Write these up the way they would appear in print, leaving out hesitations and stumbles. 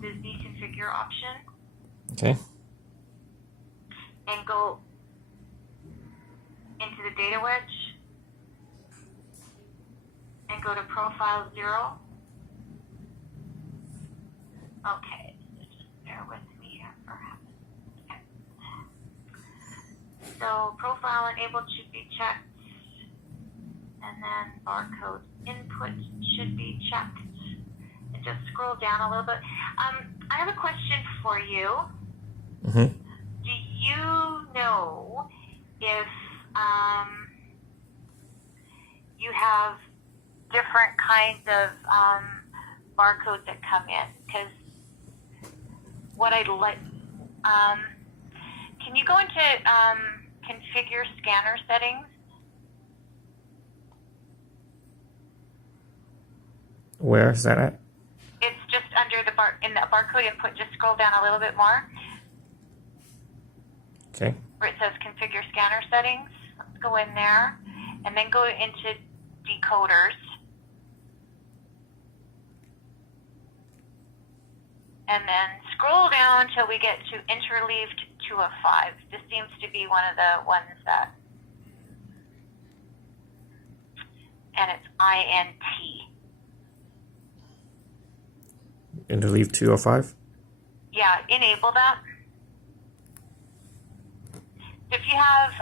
the deconfigure option. Okay. And go into the data wedge and go to profile 0. Okay, just bear with me here for a second. Okay. So profile enabled should be checked, and then barcode input should be checked. And just scroll down a little bit. I have a question for you. Mm-hmm. Do you know if you have different kinds of barcodes that come in? Because what I'd like, can you go into configure scanner settings? Where is that at? It's just under in the barcode input. Just scroll down a little bit more. Okay. Where it says configure scanner settings. Let's go in there and then go into decoders. And then scroll down until we get to interleaved 2 of 5. This seems to be one of the ones that, and it's INT. Interleave 205? Yeah, enable that. If you have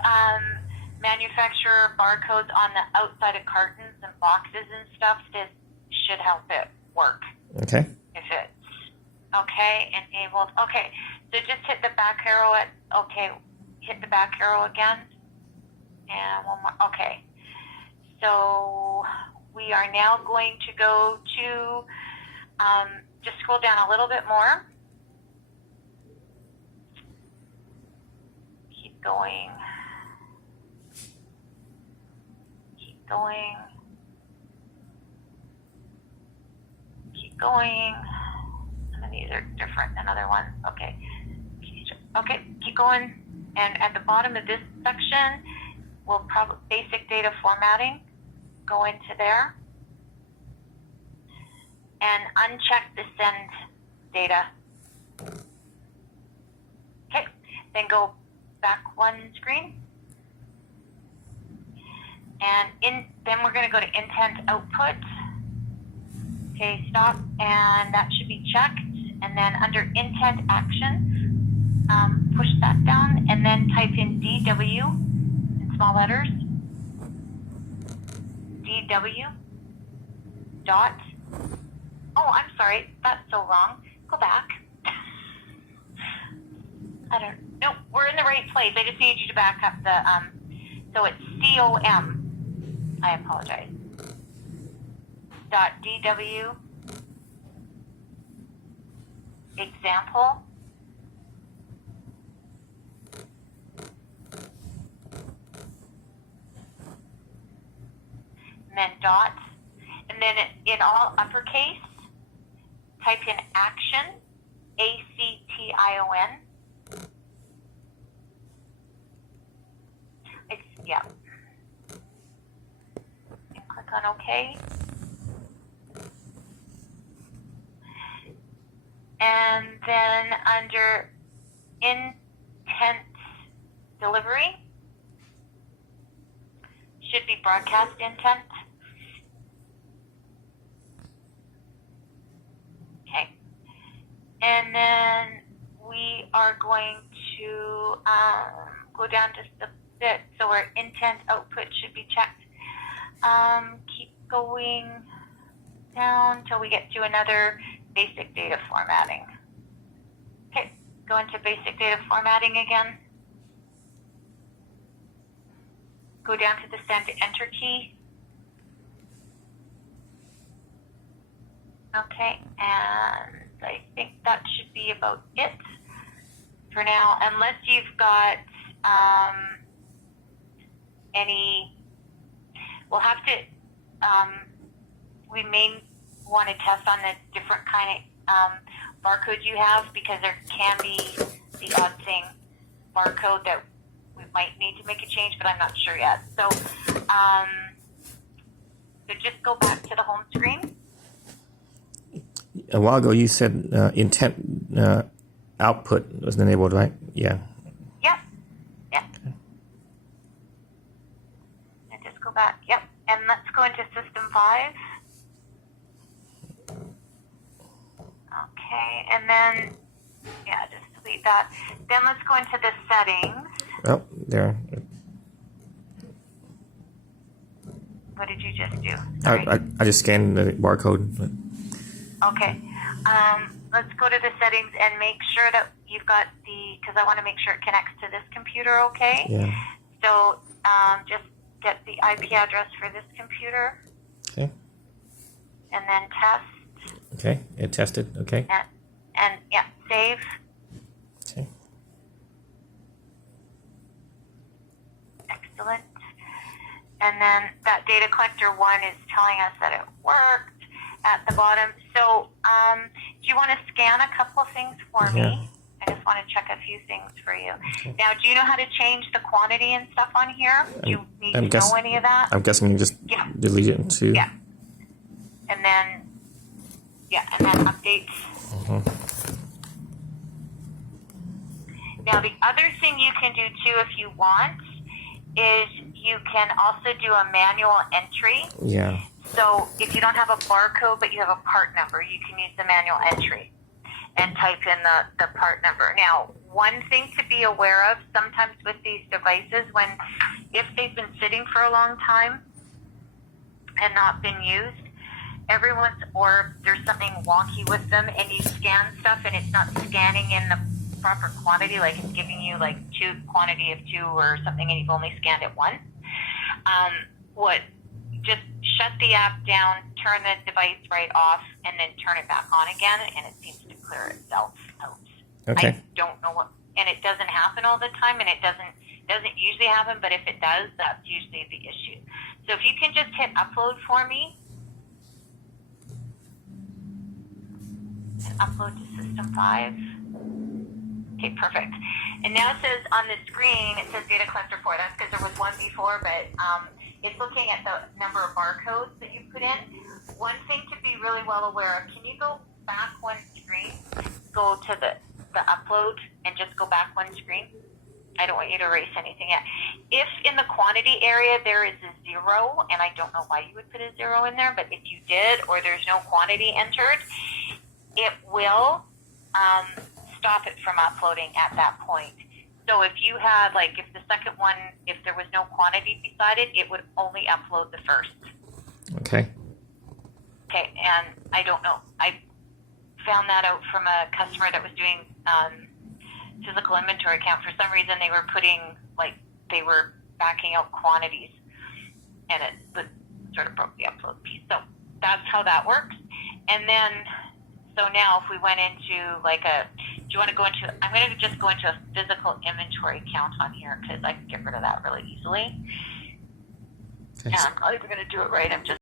manufacturer barcodes on the outside of cartons and boxes and stuff, this should help it work. Okay. If it's okay, enabled. Okay, so just hit the back arrow hit the back arrow again. And one more. Okay. So we are now going to go to, just scroll down a little bit more. Keep going. Keep going. Keep going. Some of these are different than other ones. Okay. Okay, keep going. And at the bottom of this section, we'll probably basic data formatting. Go into there. And uncheck the send data. Okay, then go back one screen. And then we're going to go to intent output. Okay, stop, and that should be checked. And then under intent action, push that down, and then type in DW in small letters. DW dot. Oh, I'm sorry, that's so wrong. Go back. Nope, we're in the right place. I just need you to back up the, so it's COM. I apologize. Dot DW example. And then dot. And then in all uppercase, type in action, ACTION. Yeah. And click on OK. And then under intent delivery, should be broadcast intent. Okay. And then we are going to go down just a bit, so our intent output should be checked. Keep going down until we get to another basic data formatting. Okay, go into basic data formatting again. Go down to the send to enter key. Okay, and I think that should be about it for now, unless you've got any. We'll have to, we may want to test on the different kind of barcodes you have, because there can be the odd thing barcode that we might need to make a change, but I'm not sure yet. So, so just go back to the home screen. a while ago you said intent output was enabled, right? Yeah. Yep. Yep. Okay. And just go back. Yep. And let's go into System 5. Okay. And then, yeah, just delete that. Then let's go into the settings. Oh, there. What did you just do? Sorry. I just scanned the barcode. Okay. Let's go to the settings and make sure that you've got because I want to make sure it connects to this computer, okay? Yeah. So just get the IP address for this computer. Okay. And then test. Okay. It tested. Okay. And yeah, save. Okay. Excellent. And then that data collector 1 is telling us that it worked at the bottom. So do you want to scan a couple of things for me? I just want to check a few things for you. Okay. Now, do you know how to change the quantity and stuff on here? Do you need to know any of that? I'm guessing you just delete it into... Yeah. And then update. Now, the other thing you can do, too, if you want, is you can also do a manual entry. Yeah. So if you don't have a barcode, but you have a part number, you can use the manual entry and type in the part number. Now, one thing to be aware of, sometimes with these devices, if they've been sitting for a long time and not been used, or there's something wonky with them, and you scan stuff and it's not scanning in the proper quantity, like it's giving you like quantity of 2 or something, and you've only scanned it once. Just shut the app down, turn the device right off, and then turn it back on again, and it seems to clear itself out. Okay. I don't know and it doesn't happen all the time, and it doesn't usually happen, but if it does, that's usually the issue. So if you can just hit upload for me, and upload to System 5. Okay, perfect. And now it says on the screen, it says Data Collector 4. That's because there was one before, but it's looking at the number of barcodes that you put in. One thing to be really well aware of, can you go back one screen? Go to the upload and just go back one screen. I don't want you to erase anything yet. If in the quantity area there is a 0, and I don't know why you would put a 0 in there, but if you did, or there's no quantity entered, it will stop it from uploading at that point. So if you had, if the second one, if there was no quantity beside it, it would only upload the first. Okay. Okay, and I don't know. I found that out from a customer that was doing physical inventory count. For some reason, they were they were backing out quantities, and it sort of broke the upload piece. So that's how that works. And then, so now if we went into do you want to go into, I'm going to just go into a physical inventory count on here because I can get rid of that really easily. Okay. And I'm not even going to do it right. I'm just